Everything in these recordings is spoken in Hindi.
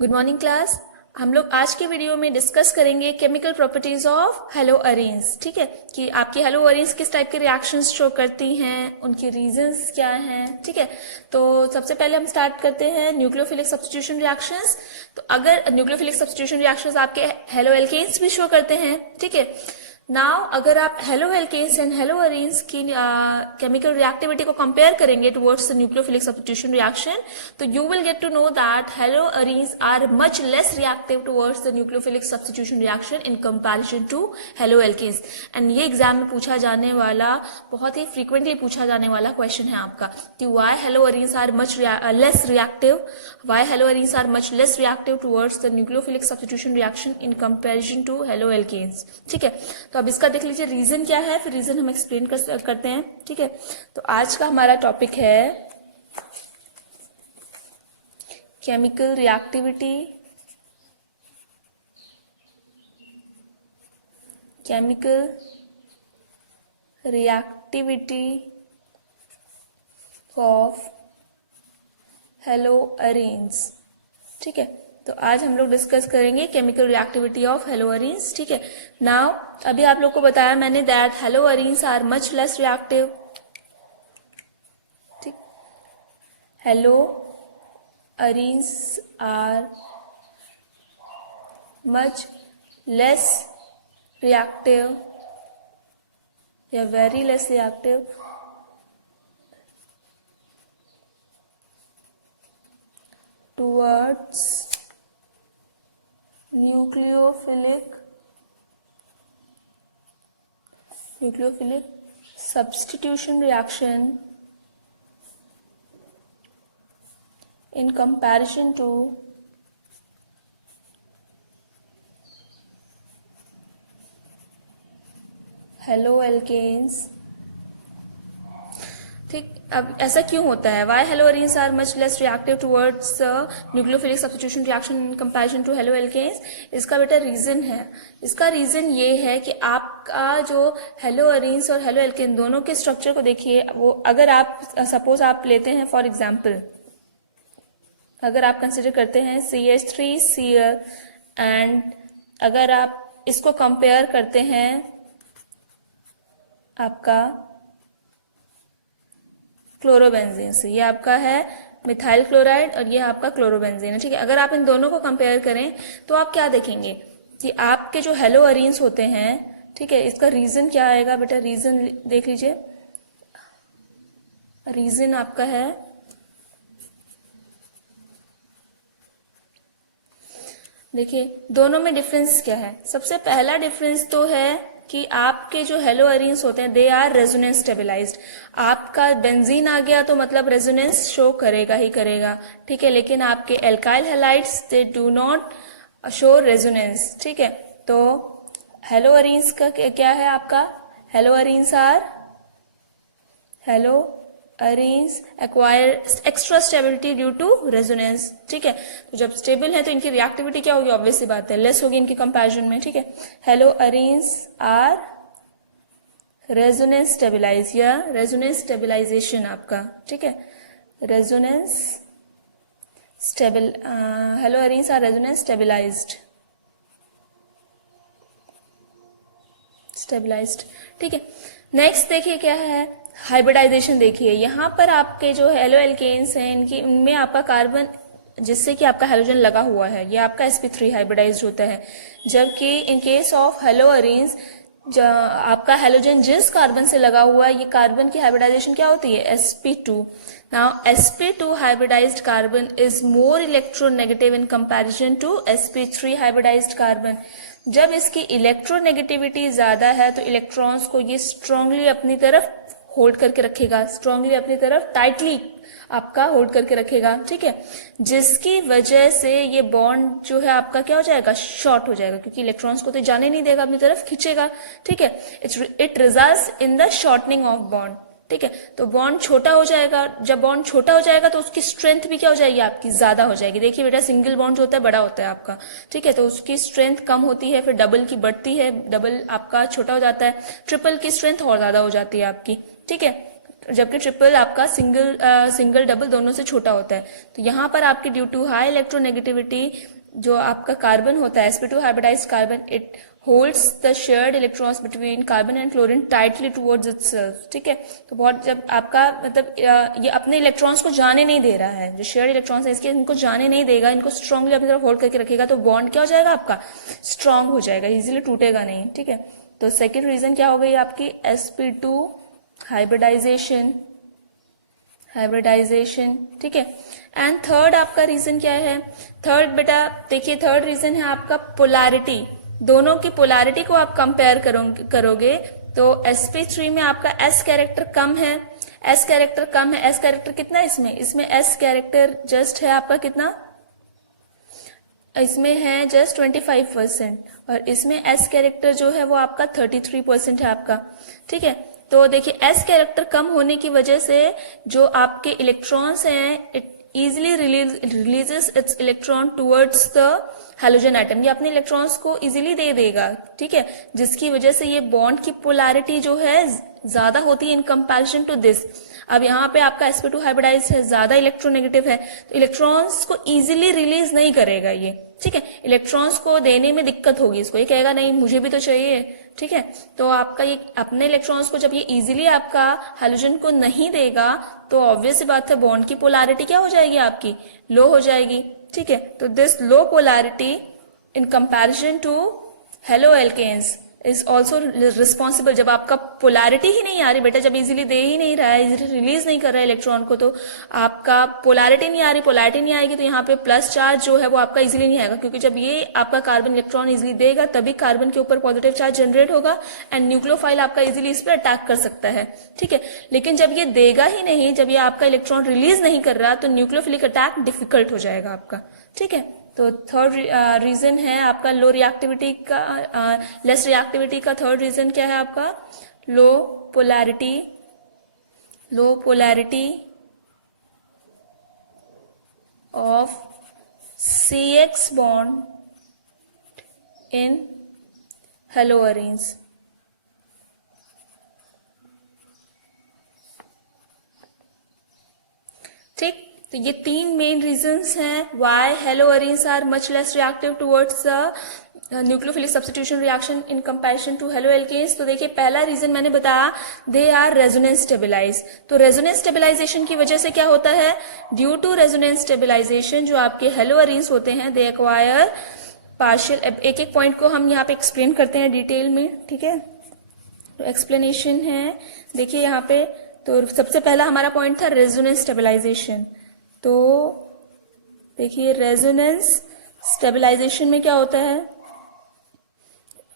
Good morning class. हम लोग आज के वीडियो में डिस्कस करेंगे chemical properties of halo arenes. ठीक है, कि आपकी हेलो अरेन्स किस टाइप के रिएक्शंस शो करती हैं, उनकी रीजंस क्या हैं। ठीक है, तो सबसे पहले हम स्टार्ट करते हैं न्यूक्लियोफिलिक सब्स्टिट्यूशन रिएक्शंस। तो अगर न्यूक्लियोफिलिक सब्स्टिट्यूशन रिएक्शंस आपके हेलो एल्केन्स भी शो करते हैं, ठीक है, नाउ अगर आप halo alkanes and halo arenes की केमिकल रिएक्टिविटी को कंपेयर करेंगे towards the nucleophilic substitution reaction, तो you will get to know that halo arenes are much less reactive towards the nucleophilic substitution reaction in comparison to hello alkanes. And ये एग्जाम में पूछा जाने वाला, बहुत ही फ्रीक्वेंटली पूछा जाने वाला क्वेश्चन है आपका कि why hello arenes are much less reactive, why hello arenes are much less reactive towards the nucleophilic substitution reaction in comparison to halo alkanes. ठीक है, तो अब इसका देख लीजिए रीजन क्या है, फिर रीजन हम एक्सप्लेन करते हैं। ठीक है, तो आज का हमारा टॉपिक है chemical reactivity, chemical reactivity of halo arenes. ठीक है, तो आज हम लोग डिस्कस करेंगे chemical reactivity of halo arenes. ठीक है, नाउ अभी आप लोग को बताया मैंने that halo arenes are much less reactive. ठीक, halo arenes are much less reactive या very less reactive towards nucleophilic substitution reaction in comparison to haloalkanes। ठीक, अब ऐसा क्यों होता है? Why hello arenes are much less reactive towards nucleophilic substitution reaction in comparison to halo alkanes. इसका बेटा रीजन है, इसका रीजन ये है कि आपका जो हेलो अरेन्स और हेलो एल्केन दोनों के स्ट्रक्चर को देखिए। वो अगर आप सपोज आप लेते हैं फॉर एग्जांपल, अगर आप कंसिडर करते हैं CH3Cl एंड अगर आप इसको कंपेयर करते हैं आपका क्लोरोबेंजीन से, ये आपका है मिथाइल क्लोराइड और ये आपका क्लोरोबेंजीन है। ठीक है, अगर आप इन दोनों को कंपेयर करें तो आप क्या देखेंगे कि आपके जो हेलो अरेन्स होते हैं, ठीक है, इसका रीजन क्या आएगा बेटा? रीजन देख लीजिए, रीजन आपका है देखिए दोनों में डिफरेंस क्या है। सबसे पहला डिफरेंस तो है कि आपके जो हेलो अरेन्स होते हैं दे आर रेजोनेंस स्टेबलाइज्ड। आपका बेंजीन आ गया तो मतलब रेजोनेंस शो करेगा ही करेगा। ठीक है, लेकिन आपके alkyl halides they do not show resonance. ठीक है, तो हेलो अरेन्स का क्या है आपका? Haloarenes acquire extra stability due to resonance. ठीक है, तो जब स्टेबल है तो इनकी रिएक्टिविटी क्या होगी? ऑब्वियस सी बात है, लेस होगी इनके कंपैरिजन में। ठीक है, hello arenes are resonance stabilise या रेजोनेंस स्टेबिलाईजेशन आपका। ठीक है, resonance stable, hello arenes R resonance stabilised. ठीक है, नेक्स्ट देखिए क्या है, हाइब्रिडाइजेशन। देखिए यहाँ पर आपके जो हेलो एल्केन्स हैं इनकी उनमें आपका कार्बन जिससे कि आपका हेलोजन लगा हुआ है ये आपका sp3 हाइब्रिडाइज्ड होता है, जबकि in case of halo arenes आपका हेलोजन जिस कार्बन से लगा हुआ है ये कार्बन की हाइब्रिडाइजेशन क्या होती है? sp2। Now sp2 hybridized carbon is more electronegative in comparison to sp3 hybridized carbon. जब इसकी इलेक्ट्रोनेगेटिविटी ज्यादा है तो इलेक्ट्रॉन्स को ये स्ट्रांगली अपनी तरफ होल्ड करके रखेगा, स्ट्रांगली अपनी तरफ टाइटली आपका होल्ड करके रखेगा। ठीक है, जिसकी वजह से ये बॉन्ड जो है आपका क्या हो जाएगा? शॉर्ट हो जाएगा, क्योंकि इलेक्ट्रॉन्स को तो जाने नहीं देगा, अपनी तरफ खींचेगा। ठीक है, it results in the shortening of bond. ठीक है, तो बॉन्ड छोटा हो जाएगा। जब बॉन्ड छोटा हो जाएगा तो उसकी स्ट्रेंथ भी क्या हो जाएगी? आपकी ज्यादा हो जाएगी। देखिए बेटा सिंगल बॉन्ड जो होता है बड़ा होता है आपका। ठीक है, तो उसकी स्ट्रेंथ कम होती है, फिर डबल की बढ़ती है, डबल आपका छोटा हो जाता है, ट्रिपल की स्ट्रेंथ और ज्यादा हो जाती है आपकी। ठीक है, जबकि ट्रिपल आपका सिंगल डबल दोनों से छोटा होता है। तो यहाँ पर आपके ड्यू टू हाई इलेक्ट्रोनेगेटिविटी जो आपका कार्बन होता है sp2 hybridized carbon, it holds the shared electrons between carbon and chlorine tightly towards itself. ठीक है, तो बहुत जब आपका मतलब ये अपने इलेक्ट्रॉन्स को जाने नहीं दे रहा है, जो शेयर्ड इलेक्ट्रॉन्स है इसके इनको जाने नहीं देगा, इनको स्ट्रांगली अपनी तरफ होल्ड करके रखेगा, तो बॉन्ड क्या हो जाएगा आपका, स्ट्रांग हो जाएगा, इजीली टूटेगा नहीं। ठीक है, तो सेकेंड रीजन क्या हो गई आपकी sp2 हाइब्रिडाइजेशन। ठीक है, एंड थर्ड आपका रीजन क्या है, थर्ड बेटा देखिए थर्ड रीजन है आपका पोलैरिटी। दोनों की पोलैरिटी को आप कंपेयर करोगे तो sp3 में आपका s कैरेक्टर कम है, s कैरेक्टर कितना है इसमें s कैरेक्टर जस्ट है आपका कितना, इसमें है जस्ट 25% और इसमें s कैरेक्टर जो है वो आपका 33% है आपका। ठीक है, तो देखिए s कैरेक्टर कम होने की वजह से जो आपके इलेक्ट्रॉन्स हैं it easily releases its electron towards the halogen atom, ये अपने इलेक्ट्रॉन्स को इजीली दे देगा। ठीक है, जिसकी वजह से ये बॉन्ड की पोलैरिटी जो है ज्यादा होती है इन कंपैरिजन टू दिस। अब यहाँ पे आपका sp2 हाइब्रिडाइज्ड है, ज्यादा इलेक्ट्रोनेगेटिव है, तो इलेक्ट्रॉन्स को इजीली रिलीज नहीं करेगा ये। ठीक है, इलेक्ट्रॉन्स को देने में दिक्कत होगी इसको, ये कहेगा नहीं मुझे भी तो चाहिए। ठीक है, तो आपका ये अपने इलेक्ट्रॉन्स को जब ये इजीली आपका हैलोजन को नहीं देगा तो ऑब्वियस सी बात है बॉन्ड की पोलैरिटी क्या हो जाएगी आपकी, लो हो जाएगी। ठीक है, तो this low polarity in comparison to halo alkanes is also responsible. जब आपका पोलैरिटी ही नहीं आ रही बेटा, जब इजीली दे ही नहीं रहा है, इजीली रिलीज नहीं कर रहा है इलेक्ट्रॉन को, तो आपका पोलैरिटी नहीं आ रही, पोलैरिटी नहीं आएगी तो यहाँ पे प्लस चार्ज जो है वो आपका इजीली नहीं आएगा, क्योंकि जब ये आपका कार्बन इलेक्ट्रॉन इजीली देगा तभी कार्बन के ऊपर पॉजिटिव चार्ज जनरेट होगा एंड न्यूक्लियोफाइल आपका इजीली इस पर अटैक कर सकता है। ठीक है, लेकिन जब ये देगा ही नहीं, जब ये आपका इलेक्ट्रॉन रिलीज नहीं कर रहा, तो न्यूक्लियोफिलिक अटैक डिफिकल्ट हो जाएगा आपका। ठीक है, तो थर्ड रीजन है आपका लो रिएक्टिविटी का, लेस रिएक्टिविटी का थर्ड रीजन क्या है आपका, low polarity of CX bond in haloarenes. ठीक, तो ये तीन मेन रीजंस हैं why haloarenes are much less reactive towards the nucleophilic substitution reaction in comparison to hello alkanes. तो देखिए पहला रीजन मैंने बताया, दे आर रेजोनेंस स्टेबिलाइज। तो रेजोनेंस स्टेबिलाईजेशन की वजह से क्या होता है, ड्यू टू रेजोनेंस स्टेबिलाईजेशन जो आपके हेलोअरीन्स होते हैं दे एक्वायर पार्शियल, एक एक पॉइंट को हम यहाँ पे एक्सप्लेन करते हैं डिटेल में। ठीक है, तो एक्सप्लेनेशन है, देखिए यहाँ पे तो सबसे पहला हमारा पॉइंट था रेजोनेंस स्टेबिलाईजेशन। तो देखिए रेजोनेंस स्टेबिलाईजेशन में क्या होता है,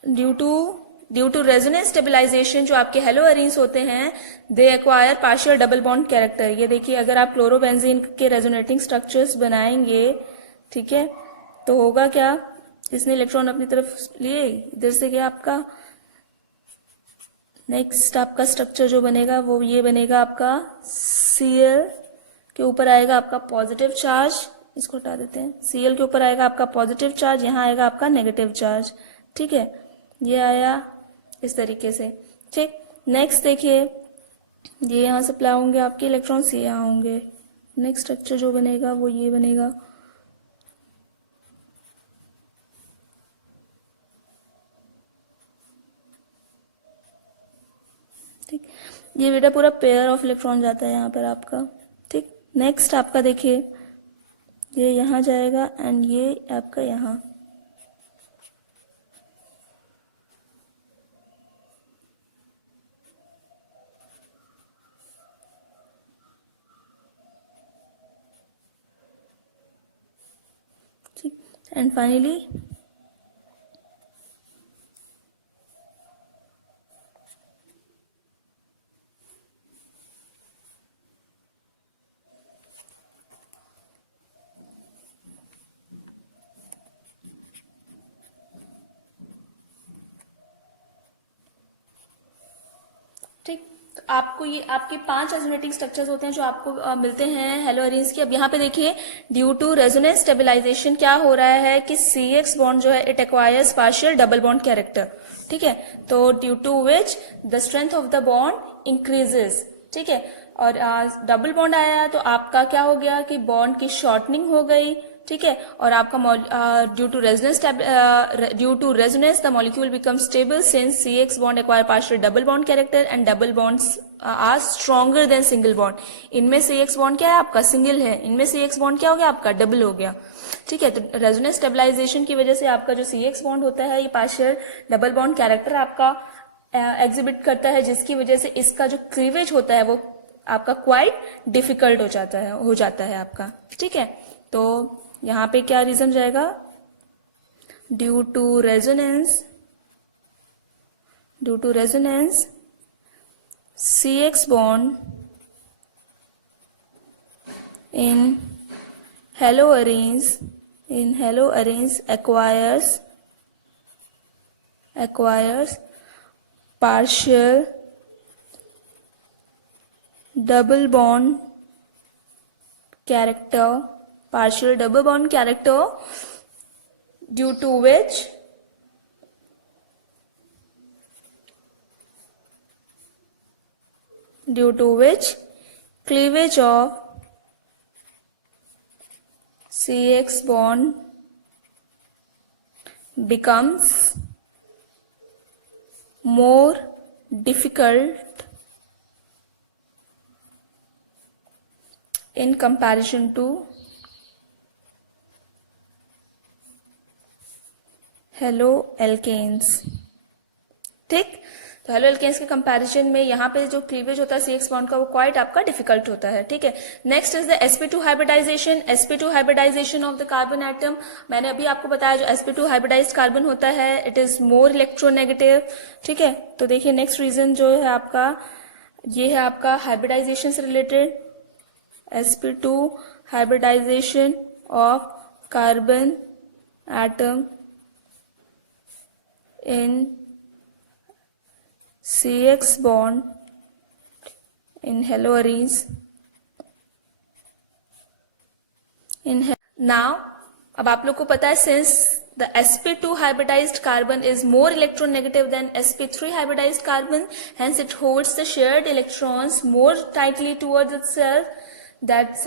ड्यू टू रेजोनेंस स्टेबिलाईजेशन जो आपके हेलोअरीन्स होते हैं they acquire partial double bond character. ये देखिए अगर आप क्लोरोबेंजीन के रेजोनेटिंग स्ट्रक्चर्स बनाएंगे, ठीक है, तो होगा क्या, इसने इलेक्ट्रॉन अपनी तरफ लिए, इधर से गया आपका, नेक्स्ट आपका स्ट्रक्चर जो बनेगा वो ये बनेगा आपका Cl के ऊपर आएगा आपका पॉजिटिव चार्ज, इसको हटा देते हैं, Cl के ऊपर आएगा आपका पॉजिटिव चार्ज, यहाँ आएगा आपका नेगेटिव चार्ज। ठीक है, ये आया इस तरीके से। ठीक, नेक्स्ट देखिए ये यहाँ सप्लाई होंगे आपके इलेक्ट्रॉन्स, ये यहाँ होंगे, नेक्स्ट स्ट्रक्चर जो बनेगा वो ये बनेगा। ठीक, ये बेटा पूरा पेयर ऑफ इलेक्ट्रॉन जाता है यहाँ पर आपका। ठीक, नेक्स्ट आपका देखिए ये यहाँ जाएगा एंड ये आपका यहाँ। ठीक, एंड फाइनली ठीक, तो आपको ये आपके 5 रेजोनेटिंग स्ट्रक्चर्स होते हैं जो आपको मिलते हैं हेलोअरीन्स की। अब यहाँ पे देखिए ड्यू टू रेजोनेंस स्टेबिलाईजेशन क्या हो रहा है कि CX बॉन्ड जो है it acquires partial double bond character. ठीक है, तो due to which the strength of the bond increases. ठीक है। और डबल बॉन्ड आया तो आपका क्या हो गया कि बॉन्ड की शॉर्टनिंग हो गई, ठीक है। और आपका due to resonance the molecule become stable since CX bond acquire partial double bond character and double bonds are stronger than single bond. इनमें CX बॉन्ड क्या है आपका, सिंगल है, इनमें CX बॉन्ड क्या हो गया आपका, डबल हो गया, ठीक है। तो रेजोनेंस स्टेबलाइजेशन की वजह से आपका जो CX बॉन्ड होता है ये पार्शियल डबल बॉन्ड कैरेक्टर आपका एग्जिबिट करता है, जिसकी वजह से इसका जो क्लीवेज होता है वो आपका क्वाइट डिफिकल्ट हो जाता है आपका, ठीक है। तो यहां पे क्या रीजन जाएगा, due to resonance CX bond in haloarenes acquires partial double bond character due to which cleavage of CX bond becomes more difficult in comparison to haloalkanes, ठीक। तो हेलोएल्केन्स के कंपैरिजन में यहाँ पे जो क्लीवेज होता है CX बॉन्ड का वो क्वाइट आपका डिफिकल्ट होता है, ठीक है। Next is the sp2 hybridization of the carbon atom. मैंने अभी आपको बताया जो sp2 हाइब्रिडाइज्ड कार्बन होता है इट इज मोर इलेक्ट्रोनेगेटिव, ठीक है। तो देखिए नेक्स्ट रीजन जो है आपका ये है आपका हाइब्रिडाइजेशन से related, sp2 hybridization of carbon atom in CX bond in haloarenes now अब आप लोग को पता है since the sp2 hybridized carbon is more electronegative than sp3 hybridized carbon, hence it holds the shared electrons more tightly towards itself, that's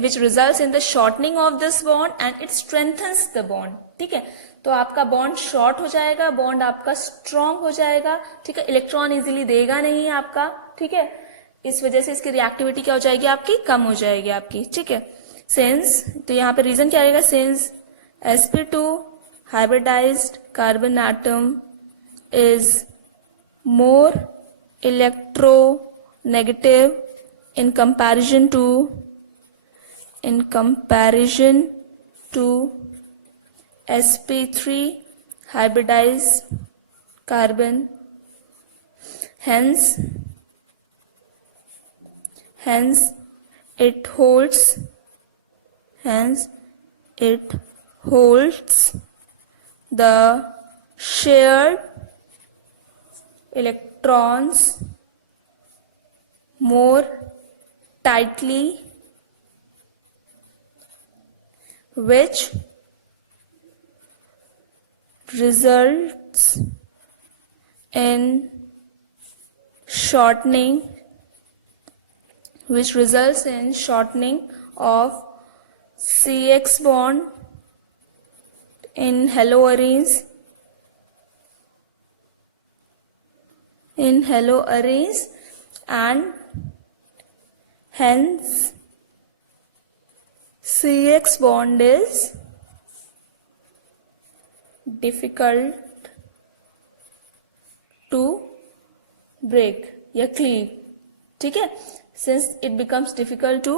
which results in the shortening of this bond and it strengthens the bond, ठीक है। तो आपका बॉन्ड शॉर्ट हो जाएगा, बॉन्ड आपका स्ट्रॉन्ग हो जाएगा, ठीक है, इलेक्ट्रॉन इजीली देगा नहीं आपका, ठीक है। इस वजह से इसकी रिएक्टिविटी क्या हो जाएगी आपकी, कम हो जाएगी आपकी, ठीक है। सिंस तो यहाँ पे रीजन क्या आएगा, since sp2 hybridized carbon atom is more electronegative in comparison to sp3 hybridized carbon, hence it holds the shared electrons more tightly, which results in shortening of CX bond in haloarenes and hence CX bond is difficult to break या cleave, ठीक है। Since it becomes difficult to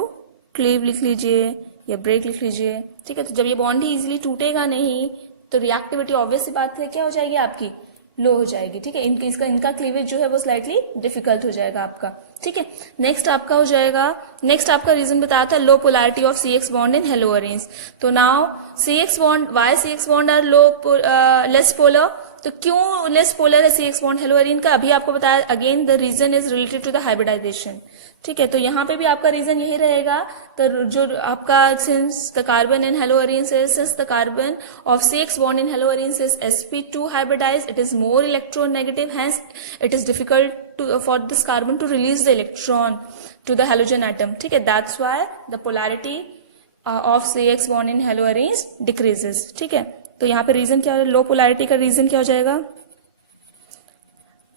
cleave लिख लीजिए या break लिख लीजिए, ठीक है। तो जब ये बॉन्ड ही इजीली टूटेगा नहीं तो रिएक्टिविटी ऑब्वियस सी बात है क्या हो जाएगी आपकी, लो हो जाएगी, ठीक है। इनका क्लीवेज जो है वो स्लाइटली डिफिकल्ट हो जाएगा आपका, ठीक है। नेक्स्ट आपका रीजन बताया था low polarity of CX bond in haloarenes. तो now why CX bond are less polar, तो क्यों लेस पोलर है CX बॉन्ड हेलोअरेन का, अभी आपको बताया। Again the reason is related to the hybridization, ठीक है। तो यहाँ पे भी आपका रीजन यही रहेगा। तो जो आपका since the carbon in haloarenes since the carbon of CX bond in haloarenes is sp2 hybridized, it is more electronegative, hence it is difficult for this carbon to release the electron to the halogen atom. ठीक है, that's why the polarity of CX bond in haloarenes decreases. ठीक है, तो यहाँ पे रीजन क्या हो, लो पोलैरिटी का रीजन क्या हो जाएगा,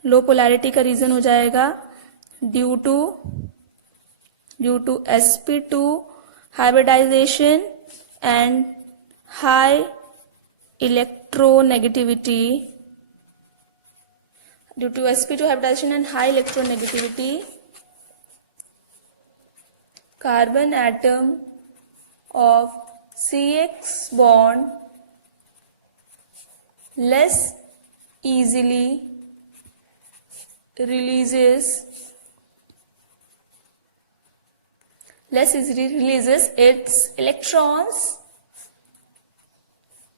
लो पोलैरिटी का रीजन हो जाएगा due to sp2 hybridization and high electronegativity. Due to sp2 hybridization and high electronegativity, carbon atom of CX bond less easily releases its electrons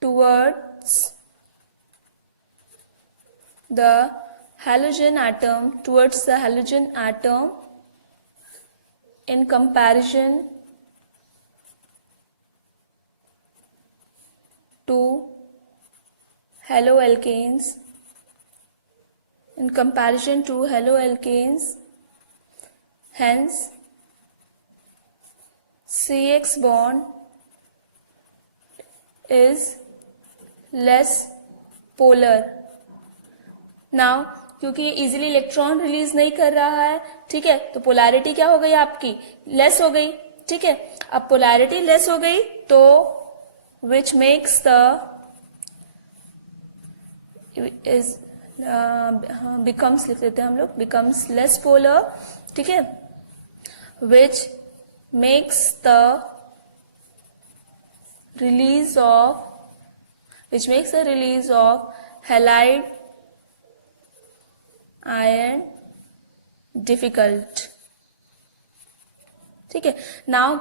towards the halogen atom in comparison to haloalkanes. Hence CX bond is less polar. Now क्योंकि ये इजीली इलेक्ट्रॉन रिलीज नहीं कर रहा है, ठीक है, तो पोलैरिटी क्या हो गई आपकी, लेस हो गई. ठीक है, अब पोलैरिटी लेस हो गई तो विच मेक्स द बिकम्स, लिख देते हैं हम लोग, बिकम्स लेस पोलर. ठीक है, विच makes the release of halide ion difficult. ठीक है, नाउ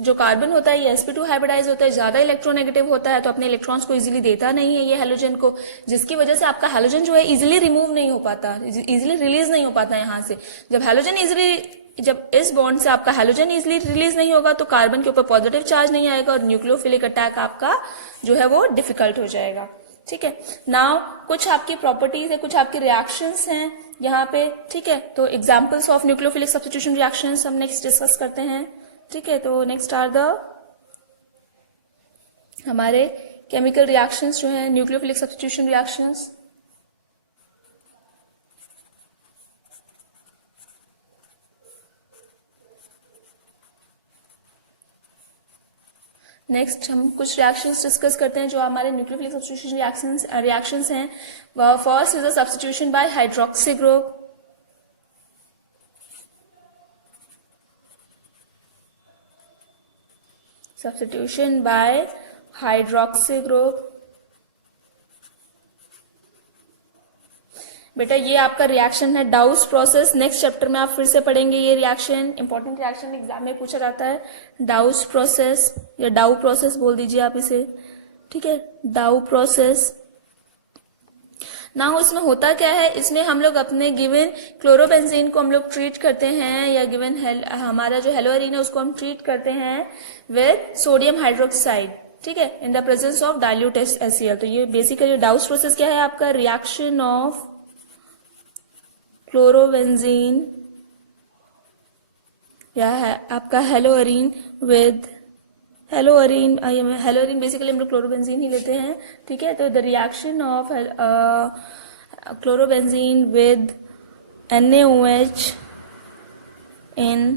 जो कार्बन होता है ये sp2 हाइब्रिडाइज होता है, ज्यादा इलेक्ट्रोनेगेटिव होता है, तो अपने इलेक्ट्रॉन्स को इजीली देता नहीं है ये हैलोजन को, जिसकी वजह से आपका हैलोजन जो है इजीली रिमूव नहीं हो पाता, इजीली रिलीज नहीं हो पाता यहां से. जब इस बॉन्ड से आपका हैलोजन इजीली रिलीज नहीं होगा तो कार्बन के ऊपर पॉजिटिव चार्ज नहीं आएगा और न्यूक्लियोफिलिक अटैक आपका जो है वो डिफिकल्ट हो जाएगा. ठीक है, नाउ कुछ आपकी प्रॉपर्टीज है, कुछ आपकी रिएक्शंस हैं यहाँ पे. ठीक है, तो examples of nucleophilic substitution reactions हम नेक्स्ट डिस्कस करते हैं. ठीक है, तो नेक्स्ट आर द हमारे केमिकल रिएक्शंस जो है न्यूक्लियोफिलिक सब्स्टिट्यूशन रिएक्शंस. नेक्स्ट हम कुछ रिएक्शंस डिस्कस करते हैं जो हमारे न्यूक्लियोफिलिक सब्स्टिट्यूशन रिएक्शंस हैं. First is the substitution by hydroxy group. Substitution by hydroxy group. बेटा ये आपका रिएक्शन है डाउस प्रोसेस. नेक्स्ट चैप्टर में आप फिर से पढ़ेंगे ये रिएक्शन, इंपॉर्टेंट रिएक्शन एग्जाम में पूछा जाता है. डाउस प्रोसेस या डाउ प्रोसेस बोल दीजिए आप इसे. ठीक है, डाउ प्रोसेस. ना इसमें होता क्या है, इसमें हम लोग अपने गिवन क्लोरोबेंजीन को हम लोग ट्रीट करते हैं, या गिवन हमारा जो हेलोअरीन है उसको हम ट्रीट करते हैं विद सोडियम हाइड्रोक्साइड. ठीक है, in the presence of dilute HCl. तो ये बेसिकली डाउस प्रोसेस क्या है आपका, रिएक्शन ऑफ क्लोरोबेंजीन या है आपका हेलोअरीन विद हेलोअरीन बेसिकली हम लोग क्लोरोबेंजीन ही लेते हैं. ठीक है, तो the reaction of chlorobenzene with NaOH in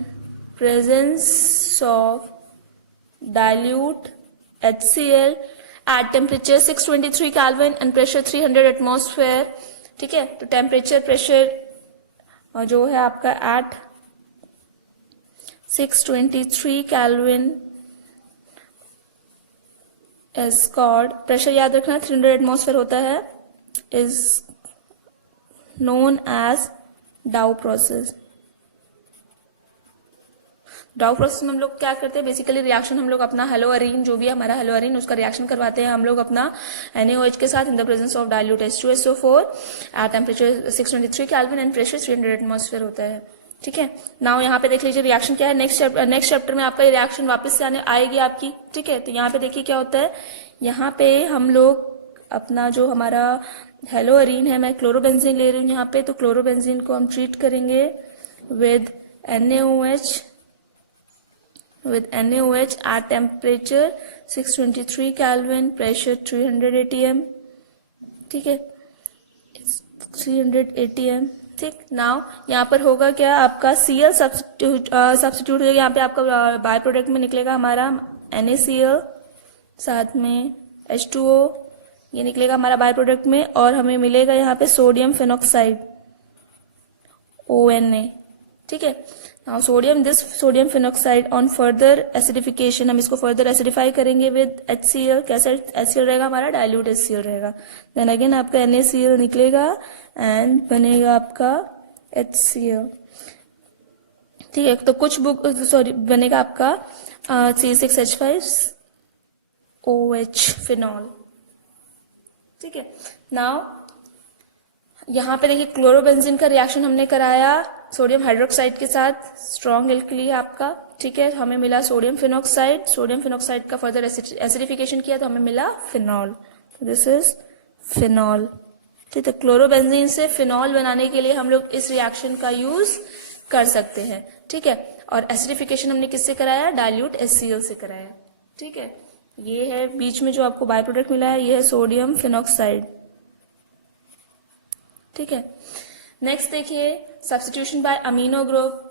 presence of dilute HCl at temperature 623 Kelvin and pressure 300 atmosphere. ठीक है, तो टेम्परेचर प्रेशर जो है आपका at 623 Kelvin is called, pressure याद रखना 300 एटमॉस्फेयर होता है, is known as Dow process. Dow process में हम लोग क्या करते हैं, बेसिकली रिएक्शन हम लोग अपना हेलोअरीन, जो भी है हमारा हेलोअरीन, उसका रिएक्शन करवाते हैं हम लोग अपना NaOH के साथ in the presence of dilute H2SO4 at temperature 623 kelvin and pressure 300 atmosphere होता है. ठीक है, नाउ यहाँ पे देख लीजिए रिएक्शन क्या है. नेक्स्ट चैप्टर में आपका रिएक्शन वापस से आने आएगी आपकी. ठीक है, तो यहाँ पे देखिए क्या होता है, यहाँ पे हम लोग अपना जो हमारा हेलोअरीन है, मैं क्लोरोबेंजीन ले रही हूँ यहाँ पे, तो क्लोरोबेंजीन को हम ट्रीट करेंगे with NaOH at temperature 623 Kelvin, pressure 300 atm, ठीक है, 300 atm, ठीक। नाउ यहाँ पर होगा क्या, आपका Cl सब्स्टिट्यूट होगा, यहाँ पे आपका बाय प्रोडक्ट में निकलेगा हमारा NaCl, साथ में H2O, ये निकलेगा हमारा बाय प्रोडक्ट में, और हमें मिलेगा यहाँ पे सोडियम फिनॉक्साइड ONA, ठीक है। Now sodium phenoxide on further acidification, हम इसको फर्दर एसिडिफाई करेंगे विद HCl, कैसा HCl रहेगा हमारा, डाइल्यूट HCl रहेगा, देन अगेन आपका NaCl निकलेगा एंड बनेगा आपका HCl, ठीक है। तो कुछ बनेगा आपका C6H5OH फिनॉल, ठीक है। नाउ यहाँ पे देखिए क्लोरोबेंजीन का रिएक्शन हमने कराया सोडियम हाइड्रोक्साइड के साथ, स्ट्रॉन्ग एल्कली है आपका, ठीक है। हमें मिला सोडियम फिनॉक्साइड का फर्दर एसिडिफिकेशन किया तो हमें मिला फिनॉल, दिस इज फिनॉल, ठीक है। क्लोरोबेंजीन से फिनॉल बनाने के लिए हम लोग इस रिएक्शन का यूज कर सकते हैं, ठीक है। और एसिडिफिकेशन हमने किससे कराया, डाइल्यूट HCl से कराया, ठीक है। ये है बीच में जो आपको बाय प्रोडक्ट मिला है, ये है सोडियम फिनॉक्साइड, ठीक है। नेक्स्ट देखिए substitution by amino group,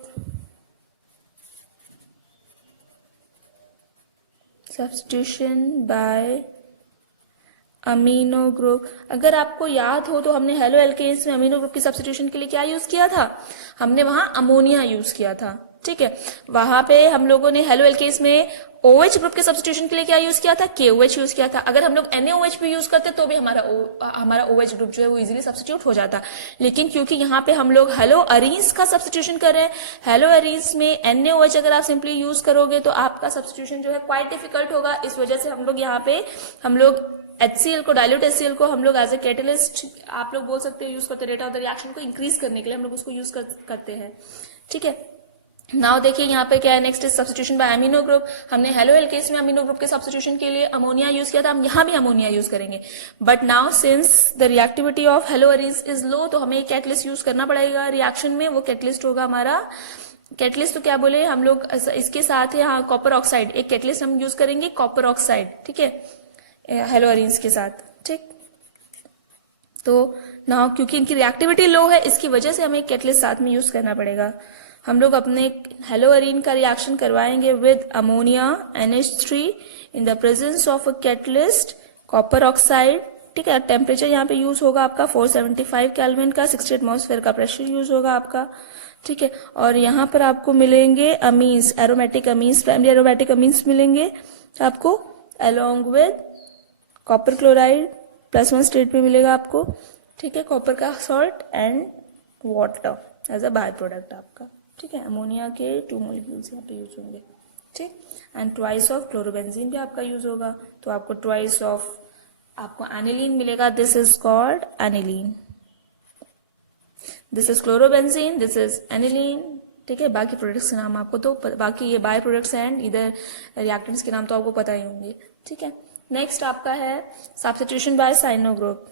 amino group. अगर आपको याद हो तो हमने हेलो एल्केन्स में अमीनो ग्रुप की सब्स्टिट्यूशन के लिए क्या यूज किया था, हमने वहां अमोनिया यूज किया था, ठीक है। वहां पे हम लोगों ने हेलो एल्केन्स में OH ग्रुप के सब्स्टिट्यूशन के लिए क्या यूज किया था, KOH यूज किया था। अगर हम लोग NaOH भी यूज करते तो भी हमारा OH ग्रुप जो है वो इजीली सब्स्टिट्यूट हो जाता, लेकिन क्योंकि यहाँ पे हम लोग हेलो अरीन्स का सब्स्टिट्यूशन कर रहे हैं, हेलो अरीन्स में NaOH अगर आप सिंपली यूज करोगे तो आपका सब्स्टिट्यूशन जो है क्वाइट डिफिकल्ट होगा। इस वजह से हम लोग यहाँ पे HCl को, डाइल्यूट HCl को हम लोग एज ए कैटलिस्ट, आप लोग बोल सकते हो, यूज करते, रेट ऑफ द रिएक्शन को इंक्रीज करने के लिए हम लोग उसको यूज करते हैं, ठीक है। नाउ देखिए यहाँ पे क्या है, next is substitution by amino group. हमने हेलो एल्केन्स में अमीनो ग्रुप के सब्स्टिट्यूशन के लिए अमोनिया यूज किया था, हम यहाँ भी अमोनिया यूज करेंगे, but now since the reactivity of haloarenes is low तो हमें एक कैटलिस्ट यूज करना पड़ेगा रिएक्शन में। वो कैटलिस्ट होगा हमारा, कैटलिस्ट तो क्या बोले हम लोग, इसके साथ है हाँ कॉपर ऑक्साइड, एक कैटलिस्ट हम यूज करेंगे कॉपर ऑक्साइड, ठीक है, हेलो अरीन्स के साथ, ठीक। तो ना क्योंकि इनकी रिएक्टिविटी लो है, इसकी वजह से हमें कैटलिस्ट साथ में यूज करना पड़ेगा। हम लोग अपने हेलो अरीन का रिएक्शन करवाएंगे with ammonia NH3 in the presence of a catalyst copper oxide, ठीक है। टेम्परेचर यहाँ पे यूज होगा आपका 475 केल्विन का, 60 एटमॉस्फेयर का प्रेशर यूज होगा आपका, ठीक है। और यहाँ पर आपको मिलेंगे amines, aromatic amines, primary aromatic amines मिलेंगे आपको along with copper chloride +1 state में मिलेगा आपको, ठीक है, कॉपर का salt and water as a by product आपका, ठीक है। अमोनिया के 2 मॉलिक्यूल्स यहाँ पे यूज होंगे, ठीक। एंड ट्वाइस ऑफ क्लोरोबेंजीन भी आपका यूज होगा, तो आपको ट्वाइस ऑफ आपको एनिलीन मिलेगा, this is called aniline, this is chlorobenzene, this is aniline, ठीक है। बाकी प्रोडक्ट्स के नाम आपको तो बाकी ये बाय प्रोडक्ट्स एंड इधर रिएक्टेंट्स के नाम तो आपको पता ही होंगे, ठीक है। नेक्स्ट आपका है substitution by cyano group,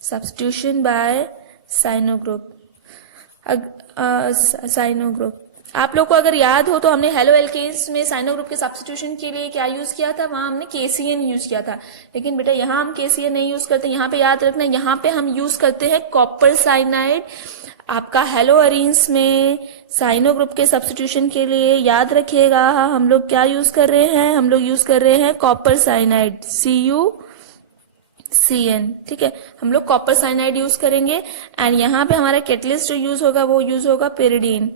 substitution by cyano group. Cyano group आप लोग को अगर याद हो तो हमने हेलो एल्केन्स में साइनो ग्रुप के सब्स्टिट्यूशन के लिए क्या यूज किया था, वहां हमने KCN यूज किया था, लेकिन बेटा यहाँ हम KCN नहीं यूज करते, यहाँ पे याद रखना, यहाँ पे हम यूज करते हैं कॉपर साइनाइड। आपका हेलो अरीन्स में साइनो ग्रुप के सब्स्टिट्यूशन के लिए याद रखिएगा हम लोग क्या यूज कर रहे हैं, हम लोग यूज कर रहे हैं कॉपर साइनाइड CuCN, ठीक है। हम लोग कॉपर साइनाइड यूज करेंगे एंड यहाँ पे हमारा कैटलिस्ट जो यूज होगा वो यूज होगा पेरिडीन,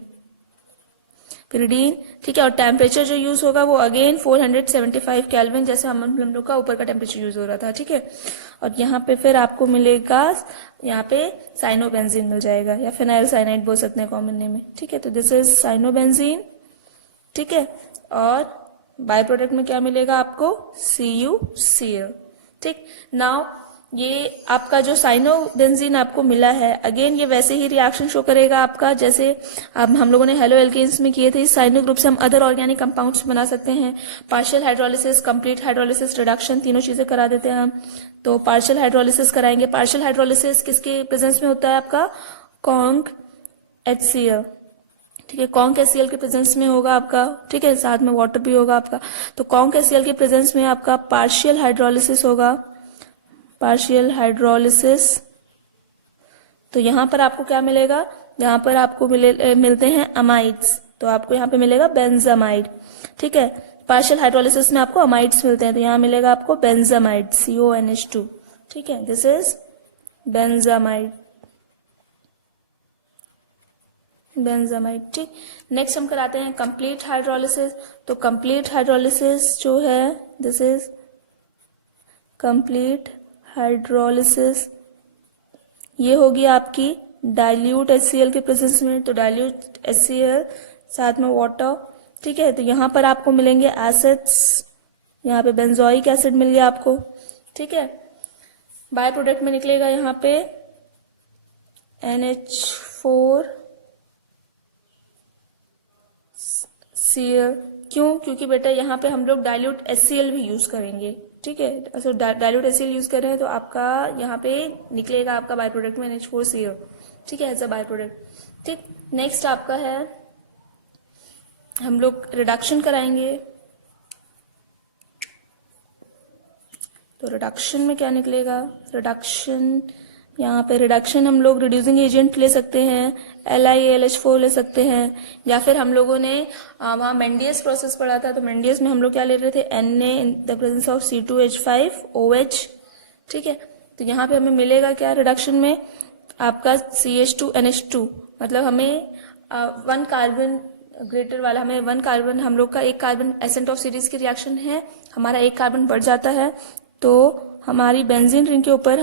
ठीक है। और टेम्परेचर जो यूज होगा वो अगेन 475 केल्विन, जैसे हम लोग का ऊपर का टेम्परेचर यूज हो रहा था, ठीक है। और यहाँ पे फिर आपको मिलेगा, यहाँ पे साइनोबेंजीन मिल जाएगा या फिनाइल साइनाइड बोल सकते हैं कॉमन नेम में, ठीक है। तो दिस इज साइनोबेंजीन, ठीक है। और बाय प्रोडक्ट में क्या मिलेगा आपको, CuCl, ठीक। नाउ ये आपका जो साइनोबेंजीन आपको मिला है, अगेन ये वैसे ही रिएक्शन शो करेगा आपका जैसे अब हम लोगों ने हेलो एल्केन्स में किए थे। इस साइनो ग्रुप से हम अदर ऑर्गेनिक कंपाउंड्स बना सकते हैं। Partial hydrolysis, complete hydrolysis, reduction, तीनों चीजें करा देते हैं हम। तो पार्शियल हाइड्रोलिसिस कराएंगे। पार्शियल हाइड्रोलिसिस किसके प्रेजेंस में होता है आपका? कॉन्क HCl, ठीक है, कॉन्क HCl के प्रेजेंस में होगा आपका, ठीक है, साथ में वाटर भी होगा आपका। तो कॉन्क HCl के प्रेजेंस में आपका पार्शियल हाइड्रोलिसिस होगा, पार्शियल हाइड्रोलिसिस। तो यहां पर आपको क्या मिलेगा? यहां पर आपको मिलते हैं अमाइड्स, तो आपको यहां पे मिलेगा बेंजामाइड, ठीक है। पार्शियल हाइड्रोलिसिस में आपको अमाइड्स मिलते हैं, तो यहां मिलेगा आपको बेंजामाइड, CONH2, ठीक है, दिस इज बेंजामाइड, बेंजामाइड, ठीक। नेक्स्ट हम कराते हैं कंप्लीट हाइड्रोलिसिस। तो कंप्लीट हाइड्रोलिसिस जो है, दिस इज कंप्लीट हाइड्रोलिसिस, ये होगी आपकी डाइल्यूट HCl के प्रेजेंस में। तो डाइल्यूट HCl साथ में वाटर, ठीक है। तो यहां पर आपको मिलेंगे एसिड्स, यहाँ पे बेंजोइक एसिड मिल गया आपको, ठीक है। बाय प्रोडक्ट में निकलेगा यहाँ पे NH4Cl, क्यों? क्योंकि बेटा यहाँ पे हम लोग डाइल्यूट HCl भी यूज करेंगे, ठीक है। तो डाइल्यूट HCl यूज कर रहे हैं तो आपका यहाँ पे निकलेगा आपका बाय प्रोडक्ट में NH4Cl, ठीक है, एज अ बाय प्रोडक्ट, ठीक। नेक्स्ट आपका है, हम लोग रिडक्शन कराएंगे। तो रिडक्शन में क्या निकलेगा? रिडक्शन, यहाँ पे रिडक्शन हम लोग रिड्यूसिंग एजेंट ले सकते हैं, LiAlH4 ले सकते हैं, या फिर हम लोगों ने वहाँ मेंडियस प्रोसेस पढ़ा था, तो मेंडियस में हम लोग क्या ले रहे थे? Na in the presence of C2H5OH, ठीक है। तो यहाँ पे हमें मिलेगा क्या रिडक्शन में? आपका CH2NH2, मतलब हमें 1 कार्बन ग्रेटर वाला, हमें 1 कार्बन, हम लोग का 1 कार्बन एसेंट ऑफ सीरीज की रिएक्शन है, हमारा 1 कार्बन बढ़ जाता है, तो हमारी बेंजीन रिंग के ऊपर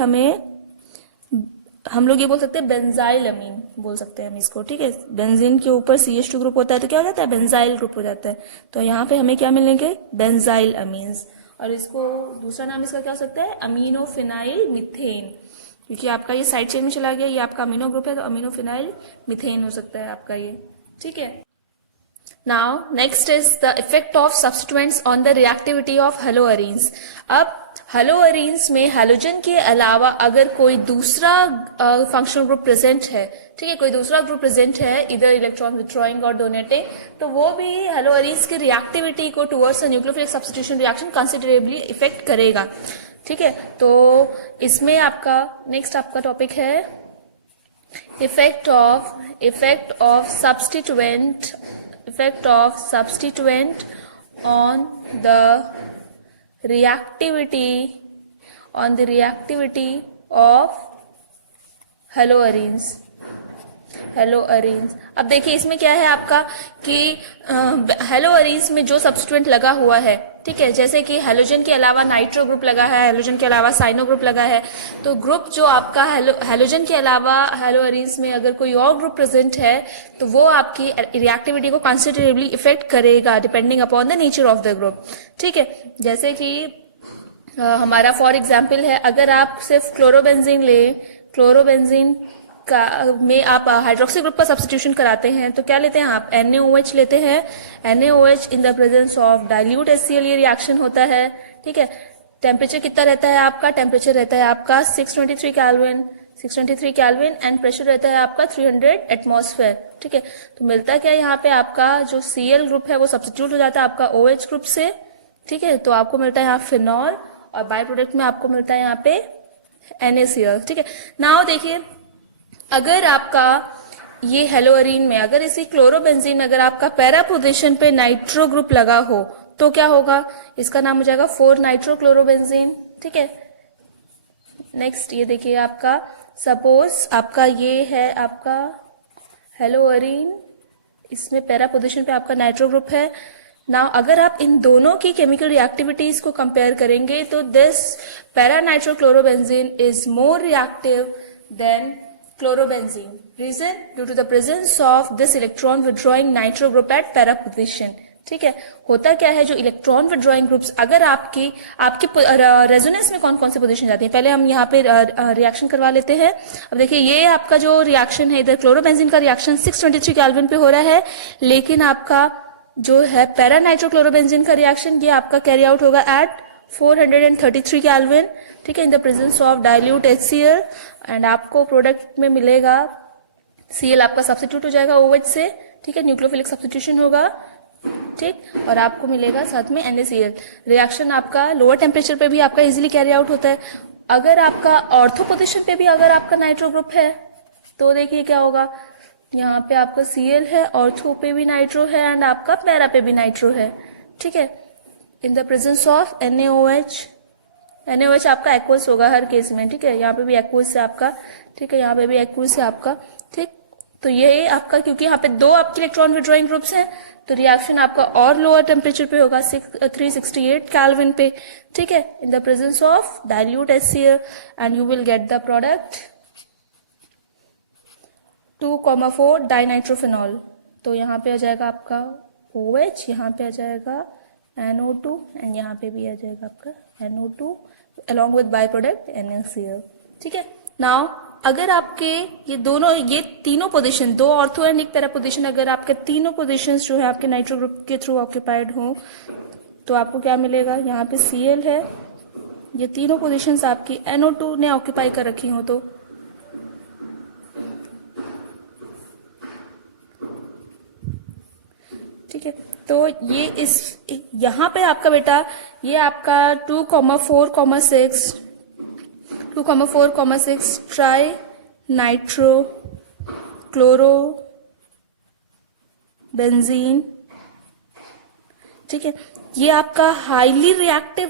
हम लोग ये बोल सकते हैं बेंजाइल अमीन बोल सकते हैं हम इसको, ठीक है। बेंजीन के ऊपर CH2 ग्रुप होता है तो क्या हो जाता है? बेंजाइल ग्रुप हो जाता है। तो यहाँ पे हमें क्या मिलेंगे? बेंजाइल अमीन्स, और इसको दूसरा नाम इसका क्या हो सकता है? अमीनोफिनाइल मिथेन, क्योंकि आपका ये साइड चेन में चला गया, ये आपका अमीनो ग्रुप है, तो अमीनोफिनाइल मिथेन हो सकता है आपका ये, ठीक है। Now, next is the effect of substituents on the reactivity of haloarenes. अब haloarenes में हैलोजन के अलावा अगर कोई दूसरा फंक्शनल ग्रुप प्रेजेंट है, ठीक है, कोई दूसरा ग्रुप प्रेजेंट है इधर इलेक्ट्रॉन विथड्रॉइंग और डोनेटिंग, तो वो भी haloarenes की रिएक्टिविटी को towards nucleophilic substitution reaction considerably effect करेगा, ठीक है। तो इसमें आपका नेक्स्ट आपका टॉपिक है effect of substituent on the reactivity of haloarenes। अब देखिए इसमें क्या है आपका कि हेलोअरीन्स में जो सब्स्टिट्यूएंट लगा हुआ है, ठीक है, जैसे कि हेलोजन के अलावा नाइट्रो ग्रुप लगा है, हेलोजन के अलावा साइनो ग्रुप लगा है, तो ग्रुप जो आपका हेलोजन के अलावा हेलोअरीन्स में अगर कोई और ग्रुप प्रेजेंट है तो वो आपकी रिएक्टिविटी को कंसिडरेबली इफेक्ट करेगा depending upon the nature of the group, ठीक है। जैसे कि हमारा फॉर एग्जाम्पल है, अगर आप सिर्फ क्लोरोबेंजीन ले, क्लोरोबेंजीन में आप हाइड्रोक्सी ग्रुप का सब्स्टिट्यूशन कराते हैं तो क्या लेते हैं आप? NaOH लेते हैं। NaOH in the presence of dilute HCl ये रिएक्शन होता है, ठीक है। टेम्परेचर कितना रहता है आपका? टेम्परेचर रहता है आपका 623 केल्विन एंड प्रेशर रहता है आपका 300 एटमॉस्फेयर, ठीक है। तो मिलता क्या यहाँ पे? आपका जो Cl ग्रुप है वो सब्स्टिट्यूट हो जाता है आपका OH ग्रुप से, ठीक है। तो आपको मिलता है यहाँ फिनॉल और बाय प्रोडक्ट में आपको मिलता है यहाँ पे NaCl, ठीक है। नाउ देखिए, अगर आपका ये हेलोअरीन में, अगर इसी क्लोरोबेंजीन में अगर आपका पैरा पोजीशन पे नाइट्रो ग्रुप लगा हो तो क्या होगा? इसका नाम हो जाएगा 4 नाइट्रो क्लोरोबेंजीन, ठीक है। नेक्स्ट ये देखिए आपका, सपोज आपका ये है आपका हेलोअरीन, इसमें पैरा पोजीशन पे आपका नाइट्रो ग्रुप है। नाउ अगर आप इन दोनों की केमिकल रिएक्टिविटीज को कंपेयर करेंगे तो this para nitro chlorobenzene is more reactive than chlorobenzene. Reason? Due to the presence of this electron withdrawing nitro group at para position. ठीक है। होता क्या है, जो इलेक्ट्रॉन विड्रॉइंग ग्रुप्स, अगर आपके रेजोनेंस में कौन कौन सी पोजीशन जाती है, पहले हम यहाँ पे रिएक्शन करवा लेते हैं। अब देखिए ये आपका जो रिएक्शन है, इधर क्लोरोबेंजीन का रिएक्शन 623 केल्विन पे हो रहा है, लेकिन आपका जो है पैरा नाइट्रोक्लोरोबेंजीन का रिएक्शन ये आपका कैरी आउट होगा एट 433 केल्विन, ठीक है, in the presence of dilute HCl, and आपको प्रोडक्ट में मिलेगा Cl आपका सब्स्टिट्यूट हो जाएगा OH से, ठीक है, न्यूक्लियोफिलिक सब्स्टिट्यूशन होगा, ठीक, और आपको मिलेगा साथ में NaCl। रिएक्शन आपका लोअर टेम्परेचर पे भी आपका इजीली कैरी आउट होता है। अगर आपका ऑर्थो पोजीशन पे भी अगर आपका नाइट्रो ग्रुप है तो देखिए क्या होगा, यहाँ पे आपका Cl है, ऑर्थो पे भी नाइट्रो है, एंड आपका पैरा पे भी नाइट्रो है, ठीक है, in the presence of NaOH। NaOH आपका एक्वस होगा हर केस में, ठीक है, यहाँ पे भी एक्वस है आपका, ठीक है, यहाँ पे भी एक्वस है आपका, ठीक। तो ये आपका, क्योंकि यहाँ पे दो आपके इलेक्ट्रॉन विड्रॉइंग ग्रुप्स हैं, तो रिएक्शन आपका और लोअर टेम्परेचर पे होगा 368 केल्विन पे, ठीक है, in the presence of dilute HCl, and you will get the product 2,4 dinitrophenol. तो यहाँ पे आ जाएगा आपका OH, यहाँ पे आ जाएगा NO2, एंड यहाँ पे भी आ जाएगा आपका NO2 along with by product NaCl, ठीक है। नाउ अगर आपके ये तीनों पोजीशन, दो ऑर्थो एंड एक पैरा पोजीशन, अगर आपके तीनों पोजीशंस जो है आपके नाइट्रो ग्रुप के थ्रू ऑक्यूपाइड हो तो आपको क्या मिलेगा, यहाँ पे Cl है, ये तीनों पोजीशंस आपकी NO2 ने ऑक्यूपाई कर रखी हो तो ठीक है। तो ये यहाँ पे आपका बेटा ये आपका 2,4,6 ट्राई नाइट्रो क्लोरो बेंजीन, ठीक है, ये आपका हाईली रिएक्टिव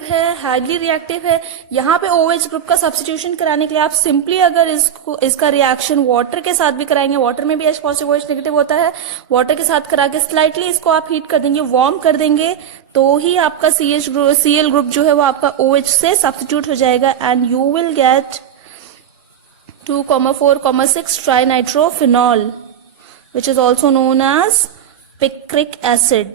है। यहाँ पे OH ग्रुप का सब्स्टिट्यूशन कराने के लिए आप सिंपली अगर इसका रिएक्शन वाटर के साथ भी कराएंगे, वाटर में भी H पॉजिटिव OH नेगेटिव होता है, वाटर के साथ करा के स्लाइटली इसको आप हीट कर देंगे, वार्म कर देंगे, तो ही आपका Cl ग्रुप जो है वो आपका OH से सब्स्टिट्यूट हो जाएगा, and you will get 2,4,6 trinitrophenol which is also known as picric acid,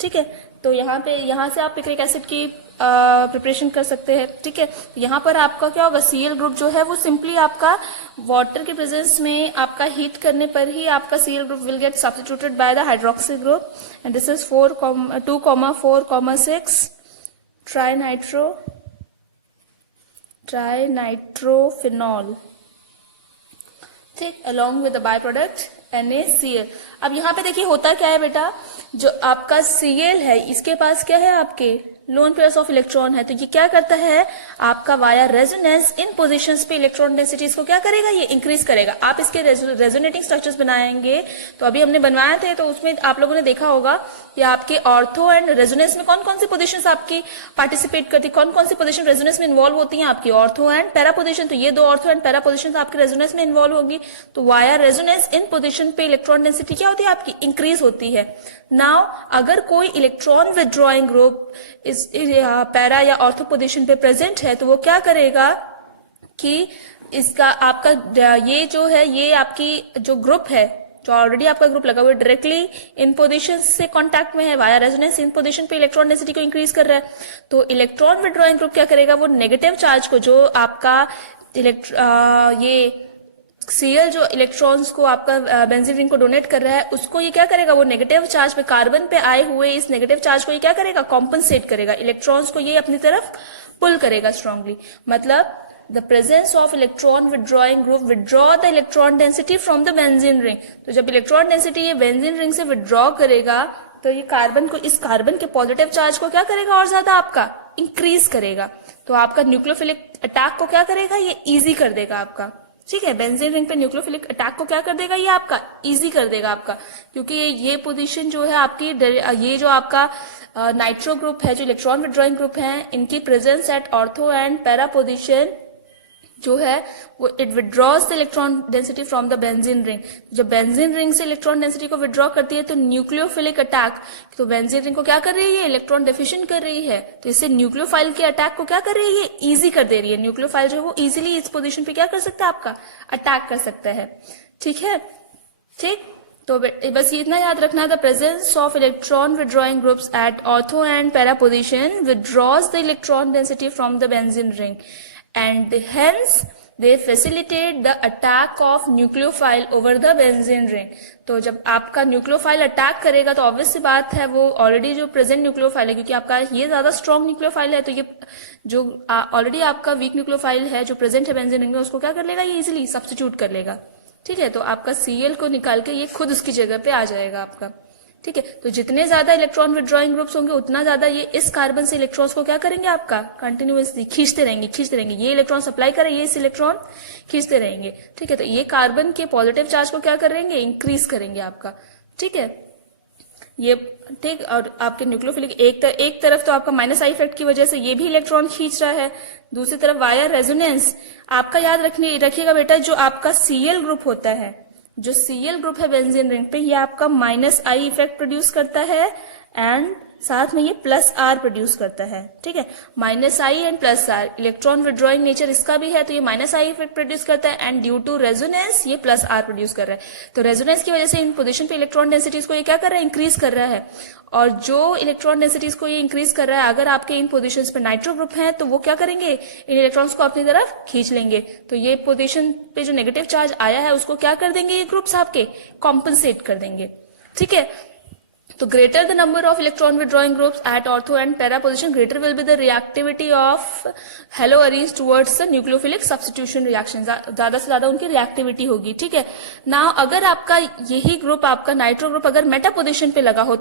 ठीक है। तो यहाँ से आप पिक्रिक एसिड की प्रिपरेशन कर सकते हैं, ठीक है। यहाँ पर आपका क्या होगा, Cl ग्रुप जो है वो सिंपली आपका वाटर के प्रेजेंस में आपका हीट करने पर ही आपका Cl group will get substituted by the hydroxy group, and this is 2,4,6 trinitrophenol, ठीक, along with the byproduct NaCl। अब यहाँ पे देखिए होता क्या है बेटा, जो आपका Cl है इसके पास क्या है, आपके लोन पेयर्स ऑफ इलेक्ट्रॉन है, तो ये क्या करता है आपका वाया रेजोनेंस इन पोजीशंस पे इलेक्ट्रॉन डेंसिटी इसको क्या करेगा, ये इंक्रीज करेगा। आप इसके रेजोनेटिंग स्ट्रक्चर्स बनाएंगे, तो अभी हमने बनवाए थे, तो उसमें आप लोगों ने देखा होगा कि आपके ऑर्थो एंड रेजोनेंस में कौन कौन सी पोजीशंस आपकी पार्टिसिपेट करती, कौन कौन सी पोजीशन रेजोनेंस में इन्वॉल्व होती हैं, आपकी ऑर्थो एंड पैरा पोजीशन। तो ये दो ऑर्थो एंड पैरा पोजीशन आपके रेजोनेंस में इन्वॉल्व होगी, तो वाया रेजोनेंस इन पोजीशन पे इलेक्ट्रॉन डेंसिटी क्या होती है, आपकी इंक्रीज होती है। नाउ अगर कोई इलेक्ट्रॉन विड्रॉइंग ग्रुप इस पैरा या ऑर्थो पोजीशन पे प्रेजेंट है, तो वो क्या करेगा कि इसका आपका ये जो है, ये आपकी जो ग्रुप है, जो ऑलरेडी आपका ग्रुप लगा हुआ है, डायरेक्टली इन पोजीशन से कांटेक्ट में है, वाया रेजोनेंस इन पोजीशन पे इलेक्ट्रॉन डेंसिटी को इंक्रीज कर रहा है। तो इलेक्ट्रॉन विड्रॉइंग ग्रुप क्या करेगा, वो नेगेटिव चार्ज को, जो आपका ये Cl जो इलेक्ट्रॉन्स को आपका बेंजीन रिंग को डोनेट कर रहा है, उसको ये क्या करेगा, वो नेगेटिव चार्ज पे, कार्बन पे आए हुए इस नेगेटिव चार्ज को ये क्या करेगा, कॉम्पनसेट करेगा, इलेक्ट्रॉन्स को ये अपनी तरफ पुल करेगा स्ट्रांगली। मतलब the presence of electron withdrawing group withdraw the electron density from the benzene ring. तो जब इलेक्ट्रॉन डेंसिटी ये बेंजीन रिंग से विड्रॉ करेगा, तो ये कार्बन को, इस कार्बन के पॉजिटिव चार्ज को क्या करेगा, और ज्यादा आपका इंक्रीज करेगा। तो आपका न्यूक्लियोफिलिक अटैक को क्या करेगा, ये इजी कर देगा आपका, ठीक है। बेंजीन रिंग पे न्यूक्लियोफिलिक अटैक को क्या कर देगा, ये आपका इजी कर देगा आपका, क्योंकि ये पोजीशन जो है आपकी, ये जो आपका नाइट्रो ग्रुप है, जो इलेक्ट्रॉन विड्रॉइंग ग्रुप है, इनकी presence at ortho and para position जो है वो it withdraws the electron density from the benzene ring. जब बेंजीन रिंग से इलेक्ट्रॉन डेंसिटी को विड्रॉ करती है, तो न्यूक्लियोफिलिक अटैक, तो बेंजीन रिंग को क्या कर रही है, इलेक्ट्रॉन डेफिशिएंट कर रही है, तो इससे न्यूक्लियोफाइल के अटैक को क्या कर रही है, इजी कर दे रही है। न्यूक्लियोफाइल जो है वो इजीली इस पोजीशन पे क्या कर सकता है, आपका अटैक कर सकता है, ठीक है, ठीक। तो बस ये इतना याद रखना, the presence of electron withdrawing groups at ortho and para position withdraws the electron density from the benzene ring and hence they facilitate the attack of nucleophile over the benzene ring. तो जब आपका न्यूक्लियोफाइल अटैक करेगा तो ऑब्वियस सी बात है वो ऑलरेडी जो प्रेजेंट न्यूक्लियोफाइल है, क्योंकि आपका ये ज्यादा स्ट्रॉन्ग न्यूक्लियोफाइल है, तो ये जो ऑलरेडी आपका वीक न्यूक्लियोफाइल है जो प्रेजेंट है बेंजीन रिंग में, उसको क्या कर लेगा, ये इजिली सब्स्टिट्यूट कर लेगा। ठीक है, तो आपका Cl को निकाल के ये खुद उसकी जगह पे आ जाएगा आपका। ठीक है, तो जितने ज्यादा इलेक्ट्रॉन विड्रॉइंग ग्रुप्स होंगे उतना ज्यादा ये इस कार्बन से इलेक्ट्रॉन्स को क्या करेंगे, आपका कंटिन्यूअसली खींचते रहेंगे। ये इलेक्ट्रॉन सप्लाई करे, ये इस इलेक्ट्रॉन खींचते रहेंगे। ठीक है, तो ये कार्बन के पॉजिटिव चार्ज को क्या करेंगे, इंक्रीज करेंगे आपका। ठीक है, ये ठीक। और आपके न्यूक्लियोफिलिक एक तरफ तो आपका माइनस आई इफेक्ट की वजह से ये भी इलेक्ट्रॉन खींच रहा है, दूसरी तरफ वायर रेजोनेंस। आपका याद रखिएगा बेटा, जो आपका Cl ग्रुप होता है, जो Cl ग्रुप है बेंजीन रिंग पे, ये आपका माइनस आई इफेक्ट प्रोड्यूस करता है एंड साथ में ये प्लस आर प्रोड्यूस करता है। ठीक है, minus I and plus R, electron withdrawing nature इसका भी है, तो ये माइनस आई इफेक्ट प्रोड्यूस करता है एंड ड्यू टू रेजोनेंस ये प्लस आर प्रोड्यूस कर रहा है। तो रेजोनेंस की वजह से इन पोजीशन पे इलेक्ट्रॉन डेंसिटीज को ये क्या कर रहा है, इंक्रीज कर रहा है। और जो इलेक्ट्रॉन डेंसिटीज को ये इंक्रीज कर रहा है, अगर आपके इन पोजीशंस पे नाइट्रो ग्रुप है तो वो क्या करेंगे, इन इलेक्ट्रॉन्स को अपनी तरफ खींच लेंगे। तो ये पोजीशन पे जो नेगेटिव चार्ज आया है उसको क्या कर देंगे, ये ग्रुप्स आपके कॉम्पनसेट कर देंगे। ठीक है, तो greater the number of electron withdrawing groups at ortho and para position, greater will be the reactivity of haloarenes towards the nucleophilic substitution reaction। ज्यादा से ज्यादा उनकी रिएक्टिविटी होगी। ठीक है, ना अगर आपका यही ग्रुप, आपका नाइट्रो ग्रुप अगर मेटा पोजिशन पे लगा हो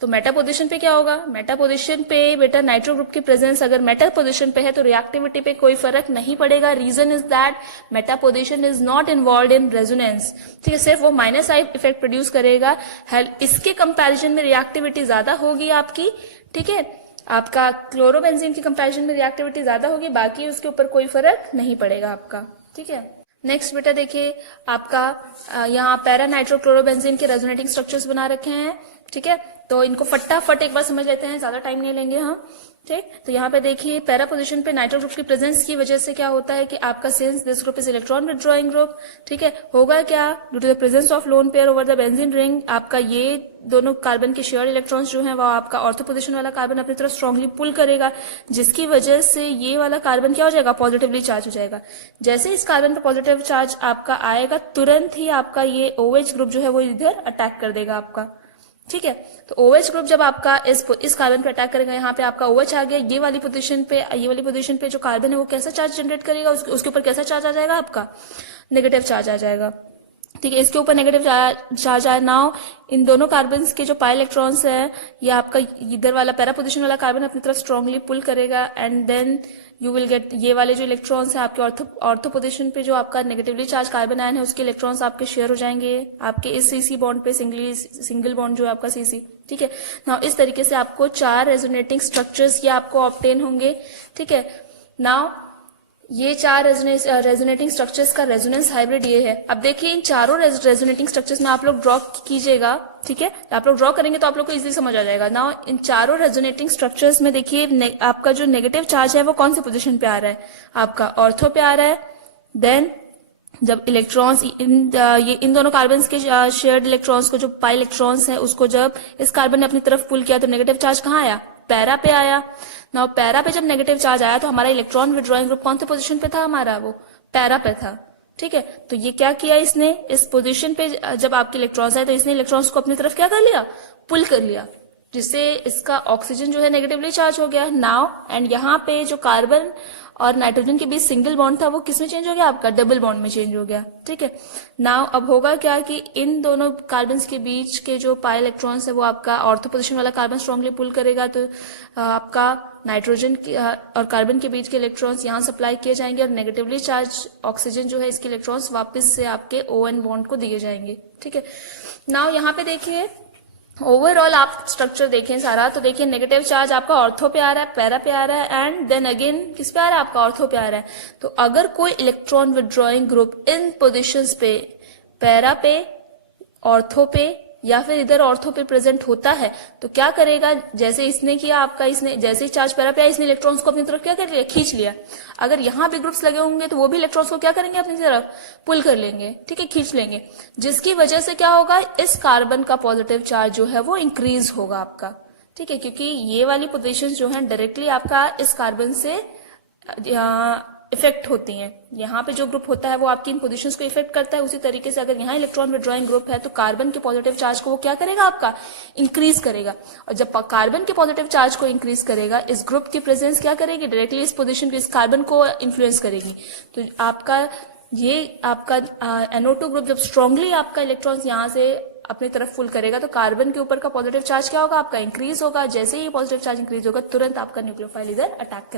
तो मेटा पोजिशन पे क्या होगा, मेटा पोजिशन पे बेटा नाइट्रो ग्रुप की प्रेजेंस अगर मेटा पोजिशन पे है तो रिएक्टिविटी पे कोई फर्क नहीं पड़ेगा। Reason is that meta position is not involve in resonance. ठीक है, सिर्फ वो माइनस आई इफेक्ट प्रोड्यूस करेगा, इसके कंपैरिजन में रिएक्टिविटी ज्यादा होगी आपकी। ठीक है, आपका क्लोरोबेंजीन की कंपैरिजन में रिएक्टिविटी ज्यादा होगी, बाकी उसके ऊपर कोई फर्क नहीं पड़ेगा आपका। ठीक है, नेक्स्ट बेटा देखिए, आपका यहाँ पैरा नाइट्रो क्लोरोबेंजीन के रेजोनेटिंग स्ट्रक्चर्स बना रखे हैं। ठीक है, तो इनको फटाफट एक बार समझ लेते हैं, ज्यादा टाइम नहीं लेंगे हम। ठीक, तो यहाँ पे देखिए पैरा पोजीशन पे नाइट्रो ग्रुप की प्रेजेंस की वजह से क्या होता है कि आपका since this group is electron withdrawing group, ठीक है, होगा क्या, due to the presence of lone pair over the benzene ring, आपका ये दोनों कार्बन के शेयर इलेक्ट्रॉन्स जो है वो आपका ऑर्थो पोजीशन वाला कार्बन अपनी तरफ स्ट्रांगली पुल करेगा, जिसकी वजह से ये वाला कार्बन क्या हो जाएगा, पॉजिटिवली चार्ज हो जाएगा। जैसे इस कार्बन पर पॉजिटिव चार्ज आपका आएगा, तुरंत ही आपका ये OH ग्रुप जो है वो इधर अटैक कर देगा आपका। ठीक है, तो OH ग्रुप जब आपका इस कार्बन पे अटैक करेगा, यहाँ पे आपका OH आ गया, ये वाली पोजीशन पे जो कार्बन है वो कैसा चार्ज जनरेट करेगा, उसके ऊपर कैसा चार्ज आ जाएगा, आपका नेगेटिव चार्ज आ जाएगा। ठीक है, इसके ऊपर नेगेटिव चार्ज आया। नाउ इन दोनों कार्बन के जो पाई इलेक्ट्रॉन्स है, ये आपका इधर वाला पैरा पोजीशन वाला कार्बन अपनी तरफ स्ट्रांगली पुल करेगा and then you will get ये वाले जो इलेक्ट्रॉन्स है आपके ऑर्थो पोजीशन पे जो आपका नेगेटिवली चार्ज कार्बन आयन है उसके इलेक्ट्रॉन्स आपके शेयर हो जाएंगे आपके इस CC बॉन्ड पे, सिंगल बॉन्ड जो है आपका CC। ठीक है, नाउ इस तरीके से आपको 4 रेजोनेटिंग स्ट्रक्चर्स ये आपको ऑब्टेन होंगे। ठीक है, नाउ ये 4 रेजोनेटिंग स्ट्रक्चर्स का रेजोनेंस हाइब्रिड ये है। अब देखिए इन चारों रेजोनेटिंग स्ट्रक्चर्स में आप लोग ड्रॉ कीजिएगा। ठीक है, आप लोग ड्रॉ करेंगे तो आप लोग को इजीली समझ आ जाएगा। नाउ इन चारों रेजोनेटिंग स्ट्रक्चर्स में देखिए आपका जो नेगेटिव चार्ज है वो कौन सी पोजीशन पे आ रहा है, आपका ऑर्थो पे आ रहा है। देन जब इलेक्ट्रॉन्स इन दोनों कार्बन के शेयर्ड इलेक्ट्रॉन्स को, जो पाई इलेक्ट्रॉन्स है उसको जब इस कार्बन ने अपनी तरफ पुल किया तो नेगेटिव चार्ज कहाँ आया, पैरा पे आया। नाउ पैरा पे जब नेगेटिव चार्ज आया तो हमारा इलेक्ट्रॉन विड्रॉइंग ग्रुप कौन से पोजीशन पे था, हमारा वो पैरा पे था। ठीक है, तो ये क्या किया इसने, इस पोजीशन पे जब आपके इलेक्ट्रॉन्स आए तो इसने इलेक्ट्रॉन्स को अपनी तरफ क्या कर लिया, पुल कर लिया, जिससे इसका ऑक्सीजन जो है नेगेटिवली चार्ज हो गया। नाउ एंड यहाँ पे जो कार्बन और नाइट्रोजन के बीच सिंगल बॉन्ड था वो किसमें चेंज हो गया, आपका डबल बॉन्ड में चेंज हो गया। ठीक है, नाउ अब होगा क्या कि इन दोनों कार्बन के बीच के जो पाई इलेक्ट्रॉन्स है वो आपका ऑर्थो पोजीशन वाला कार्बन स्ट्रांगली पुल करेगा, तो आपका नाइट्रोजन और कार्बन के बीच के इलेक्ट्रॉन्स यहाँ सप्लाई किए जाएंगे और नेगेटिवली चार्ज ऑक्सीजन जो है इसके इलेक्ट्रॉन्स वापस से आपके ON बॉन्ड को दिए जाएंगे। ठीक है, नाउ यहाँ पे देखिए ओवरऑल आप स्ट्रक्चर देखें सारा, तो देखिए नेगेटिव चार्ज आपका ऑर्थो पे आ रहा है, पैरा पे आ रहा है एंड देन अगेन किस पे आ रहा है, आपका ऑर्थो पे आ रहा है। तो अगर कोई electron withdrawing group in positions पे पैरा पे, ऑर्थो पे या फिर इधर ऑर्थो पे प्रेजेंट होता है तो क्या करेगा, जैसे इसने किया आपका, इसने जैसे ही चार्ज पैरा पे आया, इसने इलेक्ट्रॉन्स को अपनी तरफ क्या कर लिया, खींच लिया। अगर यहाँ भी ग्रुप्स लगे होंगे तो वो भी इलेक्ट्रॉन्स को क्या करेंगे, अपनी तरफ पुल कर लेंगे, ठीक है, खींच लेंगे, जिसकी वजह से क्या होगा, इस कार्बन का पॉजिटिव चार्ज जो है वो इंक्रीज होगा आपका, ठीक है, क्योंकि ये वाली पोजीशन जो है डायरेक्टली आपका इस कार्बन से इफेक्ट होती हैं। यहाँ पे जो ग्रुप होता है वो आपकी इन पोजीशंस को इफेक्ट करता है। उसी तरीके से अगर यहाँ इलेक्ट्रॉन विड्रॉइंग ग्रुप है तो कार्बन के पॉजिटिव चार्ज को वो क्या करेगा, आपका इंक्रीज करेगा। और जब कार्बन के पॉजिटिव चार्ज को इंक्रीज करेगा, इस ग्रुप की प्रेजेंस क्या करेगी, डायरेक्टली इस पोजीशन पे इस कार्बन को इन्फ्लुएंस करेगी। तो आपका ये आपका NO2 ग्रुप जब स्ट्रांगली आपका इलेक्ट्रॉन्स यहाँ से अपनी तरफ फुल करेगा तो कार्बन के ऊपर का पॉजिटिव चार्ज क्या होगा, आपका इंक्रीज होगा। जैसे ही पॉजिटिव चार्ज इंक्रीज होगा तुरंत आपका न्यूक्लियोफाइल इधर अटैक करेगा।